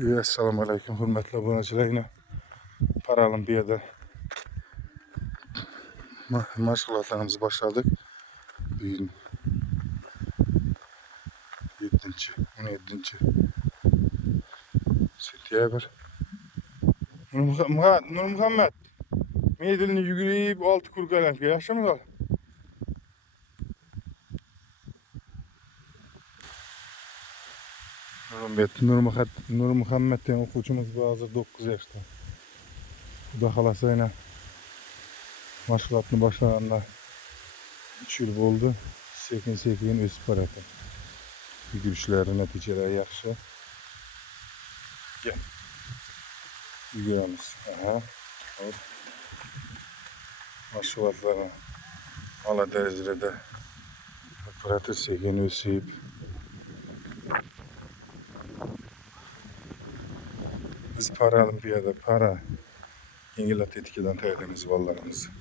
Assalamu alaikum hürmetli obunachilar. Yine Paralimpiyada mashg'ulotlarimizni boshladik. Bugün 17 sentyabr. Nur Muhammed medalini yugurib 6 kurgalanga yaxshimi? Nur Muhammed'den o'quvchimiz bu hozir 9 yoshda. Xudo xolasa yana mashg'ulotni boshlaganida 3 yil bo'ldi. Sekin o'sib boradi. Yugurishlar natijalari yaxshi. Gel. Yuguramiz. Aha. Hop. Mashg'ulotlarni a'lo darajada operator sekin o'sib biz Paralimpiyada yengil atletikadan tayyorlaymiz bolalarimizni.